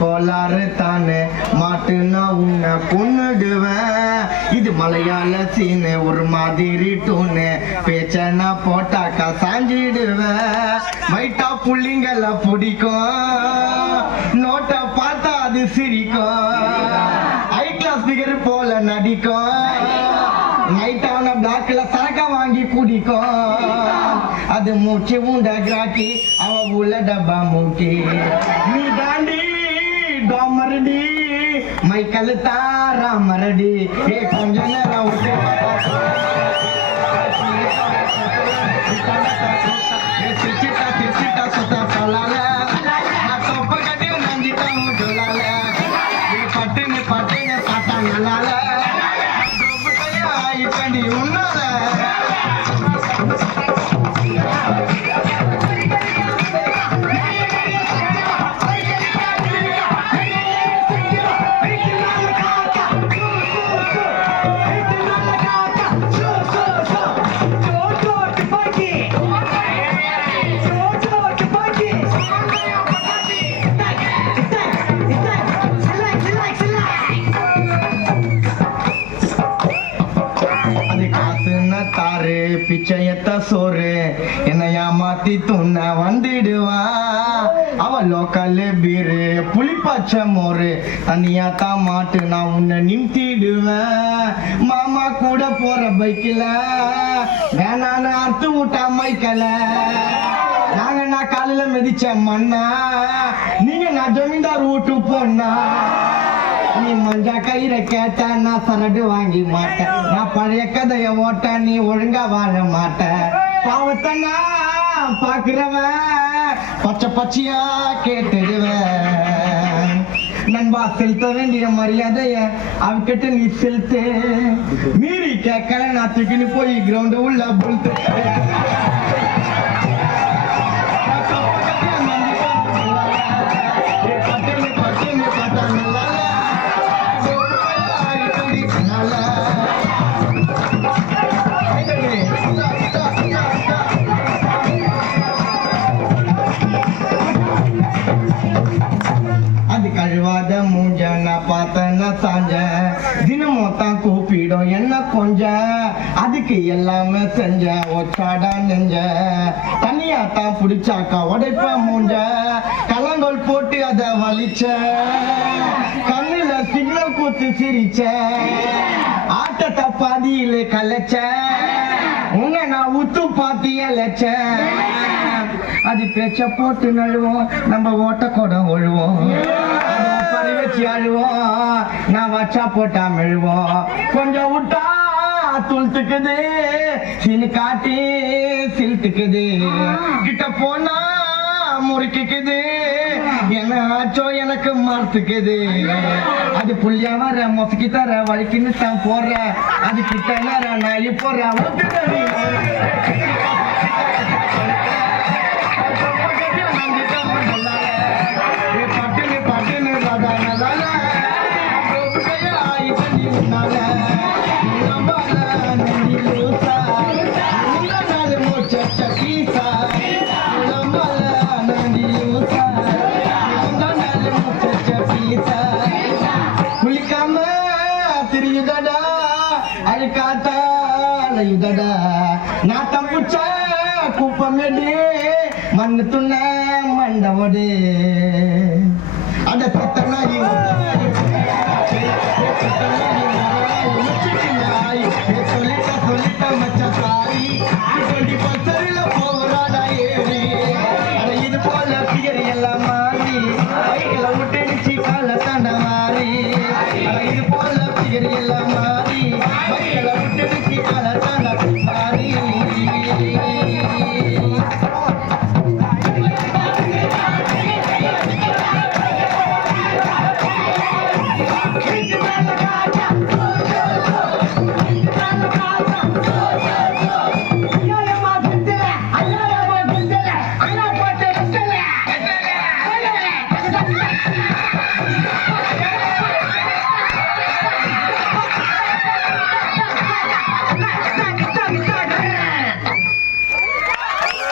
கோளாறு தானே மாட்டுனா உன்னை கொன்னுடுவேன். இது மலையாள சீனு ஒரு மாதிரி டூனு பேச்சனா போட்டாக்கா சாஞ்சிடுவேன். வைட்டா புள்ளிங்கள பிடிக்கும், நோட்டை பார்த்தா அது சிரிக்கும். ஹை கிளாஸ் பிகர் போல நடிக்கும், நைட்டான பிளாக்ல சரக்க வாங்கி குடிக்கும். அது மூச்சு உண்ட கிராக்கி அவ உள்ள டப்பா மூக்கி. நீ தாண்டி டோமரடி மைக்கல் தாரா மரடி. கொஞ்ச நேரம் விட்டு திருச்சிட்டா சுத்த சொல்லால தொப்ப கட்டி நஞ்சிட்டோம் சொல்லால. பட்டுன்னு பட்டுன்னு பார்த்தா நல்லால ஆயிட்டண்டி உன்னால. தாரு பிச்சையத்த சோறு என்ன ஏமாத்தி துண்ண வந்துடுவான். அவ லோக்கல் பீரு புளிப்பச்சை மோரு தனியா தான் மாட்டு நான் உன்னை நிமித்திடுவேன். மாமா கூட போற பைக்கில வேணான்னு அறுத்து விட்டா மைக்கல. நாங்க நான் காலையில மிதிச்ச மண்ணா, நீங்க நான் ஜமீன்தார் வீட்டு போனா. நீ மஞ்சா கயிற கேட்ட நான் சரடு வாங்கி மாட்டேன். நான் பழைய கதைய ஓட்ட நீ ஒழுங்கா வாழ மாட்ட. பாவத்தை நான் பாக்குறவன் பச்சை பச்சையா கேட்டுடுவேன். நண்பா செலுத்த வேண்டிய மரியாதைய அவகிட்ட நீ செலுத்து. மீறி கேட்கல நான் தூக்கின்னு போய் கிரவுண்டு உள்ள புல்த்து. கழுவாத மூஞ்ச நான் பார்த்தேன்னா சாஞ்ச தினமும் தான் கூப்பிடும் என்ன கொஞ்சம். அதுக்கு எல்லாமே செஞ்ச ஒச்சாடா நெஞ்ச தனியா தான் பிடிச்சாக்கா உடைப்ப மூஞ்ச. கலங்கோல் போட்டு அதை வலிச்ச கண்ணுல சிக்னல் கூத்து சிரிச்ச. ஆட்டத்தை பாதியில கலைச்ச உன்னை நான் உத்து பாத்தி அழைச்ச. அது பேச்ச போட்டு நழுவோம் நம்ம ஓட்ட கூட ஒழுவோம். வச்சு அழுவோம் நான் வச்சா போட்டா மெழுவோம். கொஞ்சம் விட்டா துளுத்துக்குது சீனு காட்டி சிலுத்துக்குது. கிட்ட போனா முறுக்கிக்குது என்ன ஆச்சோ எனக்கு மறுத்துக்குது. அது புள்ளியா வர மொசக்கி தர வலிக்குன்னு தான் போடுற. அது கிட்ட நேரம் நான் போடுற. குளிக்காம திரியுதடா அழுக்காத்தாலையுதடா நான் தம்புச்ச குப்பமேடு மண்ணு துண்ண மண்டவோடு. அட சத்தனாயி சொல்லிட்ட மச்ச சாரி சொல்லி பசரில போறாடா ஏறி. அட இது போல பிகர் எல்லாம் மாறி பைக்கில விட்டுடுச்சு கால தாண்ட மாறி. அட இது போல பிகர் எல்லாம்